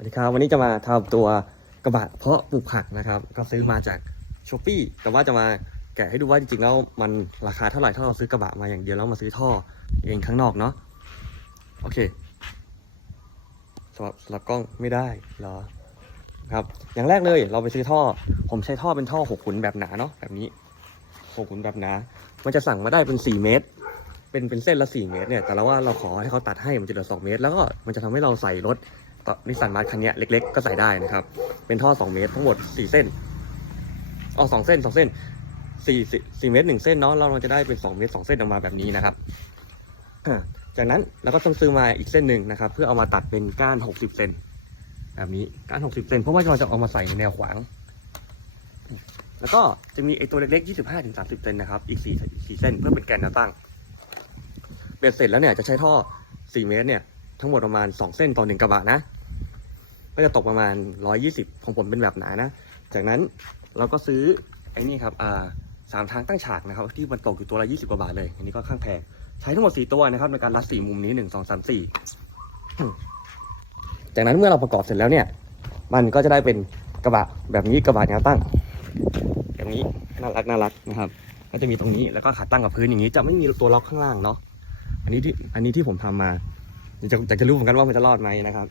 วัสดีครับวันนี้จะมาทำตัวกระบะเพาะปลูกผักนะครับ ก็ซื้อมาจากช้อปปีแต่ว่าจะมาแกะให้ดูว่าจริงๆแล้วมันราคาเท่าไหร่ถ้าเราซื้อกระบะมาอย่างเดียวแล้วมาซื้อท่อเองข้างนอกเนาะโอเคสำหรับสำหรับกล้องไม่ได้เหรอครับ อย่างแรกเลยเราไปซื้อท่อ ผมใช้ท่อเป็นท่อหกขุนแบบหนาเนาะแบบนี้หกขุนแบบหนา มันจะสั่งมาได้เป็นสี่เมตร เป็นเป็นเส้นละสี่เมตรเนี่ยแต่เราว่าเราขอให้เขาตัดให้มันจะเหลือสองเมตร แล้วก็มันจะทำให้เราใส่รถ นิสสันมาร์คันนี้เล็ก ๆ ก็ใส่ได้นะครับ เป็นท่อสองเมตรทั้งหมดสี่เส้นอ๋อสองเส้นสองเส้นสี่สี่เมตรหนึ่งเส้นเนาะเราเราจะได้เป็นสองเมตรสองเส้นออกมาแบบนี้นะครับจากนั้นเราก็ต้องซื้อมาอีกเส้นหนึ่งนะครับ เพื่อเอามาตัดเป็นก้านหกสิบเซนแบบนี้ก้านหกสิบเซนเพราะว่าเราจะเอามาใส่ในแนวขวาง แล้วก็จะมีไอตัวเล็กๆยี่สิบห้าถึงสามสิบเซนนะครับ อีกสี่สี่เส้นเพื่อเป็นแกนแนวตั้งเบ็ดเสร็จแล้วเนี่ยจะใช้ท่อ 4 เมตรเนี่ยทั้งหมดประมาณ 2 เส้นต่อหนึ่งกระบะนะ ก็จะตกประมาณ 120 ของผมเป็นแบบหนานะ จากนั้นเราก็ซื้อไอ้นี่ครับอ่าสามทางตั้งฉากนะครับ ที่มันตกอยู่ตัวละ 20 กว่าบาทเลย อันนี้ก็ข้างแพงใช้ทั้งหมด 4 ตัวนะครับในการรัด4มุมนี้ 1 2 3 4 จากนั้นเมื่อเราประกอบเสร็จแล้วเนี่ย มันก็จะได้เป็นกระบะแบบนี้กระบะแนวตั้งแบบนี้น่ารักน่ารักนะครับก็จะมีตรงนี้แล้วก็ขาตั้งกับพื้นอย่างนี้ จะไม่มีตัวล็อกข้างล่างเนาะอันนี้ที่อันนี้ที่ผมทำมาอยาจะอยากจะรู้เหมือนกันว่ามันจะรอดไหมนะครับ